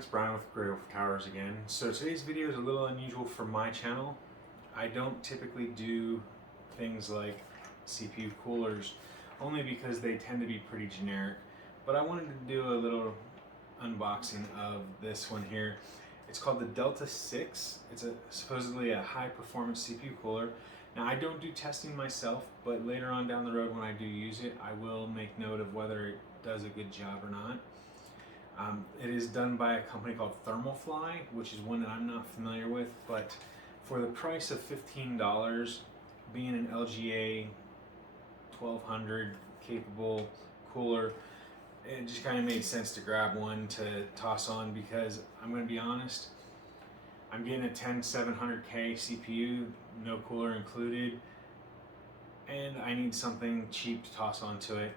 it's Brian with GreyWolf again. So today's video is a little unusual for my channel. I don't typically do things like CPU coolers, only because they tend to be pretty generic. But I wanted to do a little unboxing of this one here. It's called the Delta 6. It's supposedly a high performance CPU cooler. Now I don't do testing myself, but later on down the road when I do use it, I will make note of whether it does a good job or not. It is done by a company called Thermalfly, which is one that I'm not familiar with, but for the price of $15, being an LGA 1200 capable cooler, it just kind of made sense to grab one to toss on, because I'm going to be honest, I'm getting a 10700K CPU, no cooler included, and I need something cheap to toss onto it.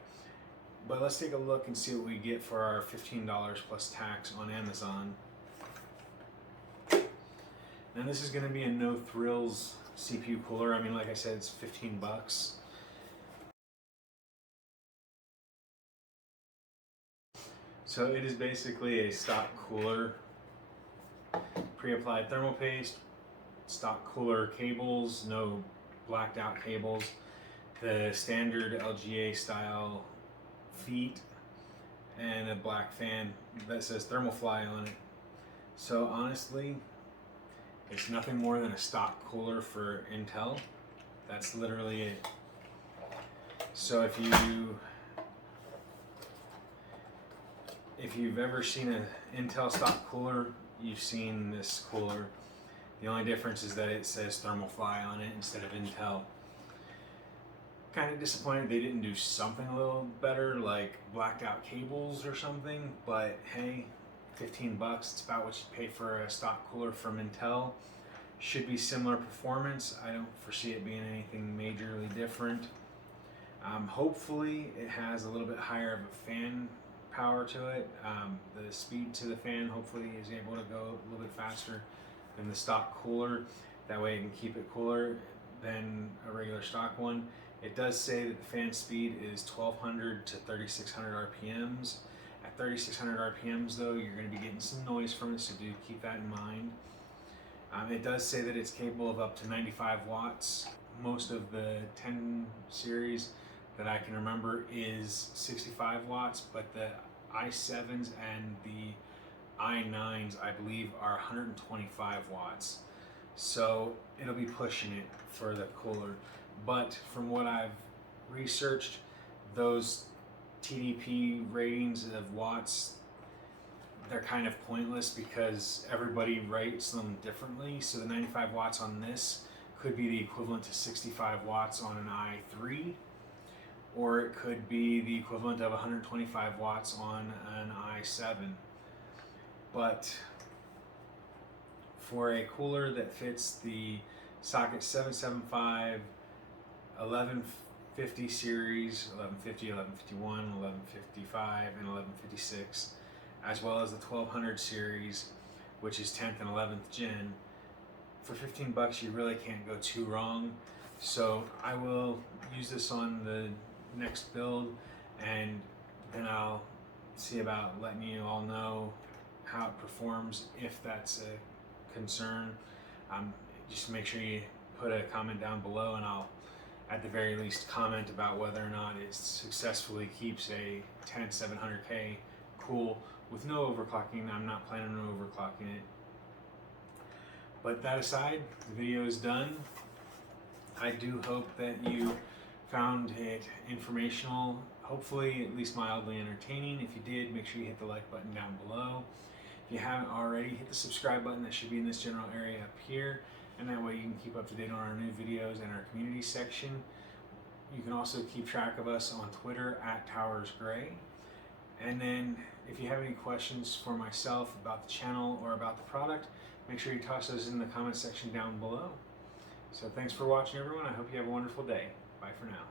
But let's take a look and see what we get for our $15 plus tax on Amazon. Now this is going to be a no thrills CPU cooler. I mean, like I said, it's 15 bucks. So it is basically a stock cooler, pre-applied thermal paste, stock cooler cables, no blacked out cables, the standard LGA style feet, and a black fan that says Thermalfly on it. So honestly, it's nothing more than a stock cooler for Intel. That's literally it. So if you've ever seen an Intel stock cooler, you've seen this cooler. The only difference is that it says Thermalfly on it instead of Intel. Kind of disappointed they didn't do something a little better, like blacked out cables or something, but hey, 15 bucks, it's about what you pay for a stock cooler from Intel. Should be similar performance. I don't foresee it being anything majorly different. Hopefully it has a little bit higher of a fan power to it. The speed to the fan hopefully is able to go a little bit faster than the stock cooler. That way it can keep it cooler than a regular stock one. It does say that the fan speed is 1200 to 3600 RPMs. At 3600 RPMs though, you're going to be getting some noise from it, so do keep that in mind. It does say that it's capable of up to 95 watts. Most of the 10 series that I can remember is 65 watts, but the i7s and the i9s I believe are 125 watts. So it'll be pushing it for the cooler. But from what I've researched, those TDP ratings of watts, they're kind of pointless because everybody rates them differently. So the 95 watts on this could be the equivalent to 65 watts on an i3, or it could be the equivalent of 125 watts on an i7. But for a cooler that fits the socket 775, 1150 series, 1150, 1151, 1155, and 1156, as well as the 1200 series, which is 10th and 11th gen, for 15 bucks you really can't go too wrong. So I will use this on the next build, and then I'll see about letting you all know how it performs if that's a concern. Just make sure you put a comment down below, and I'll at the very least comment about whether or not it successfully keeps a 10700K cool with no overclocking. I'm not planning on overclocking it. But that aside, the video is done. I do hope that you found it informational, hopefully at least mildly entertaining. If you did, make sure you hit the like button down below. If you haven't already, hit the subscribe button that should be in this general area up here, and that way you can keep up to date on our new videos and our community section. You can also keep track of us on Twitter at TowersGrey. And then if you have any questions for myself about the channel or about the product, make sure you toss those in the comment section down below. So thanks for watching, everyone. I hope you have a wonderful day. Bye for now.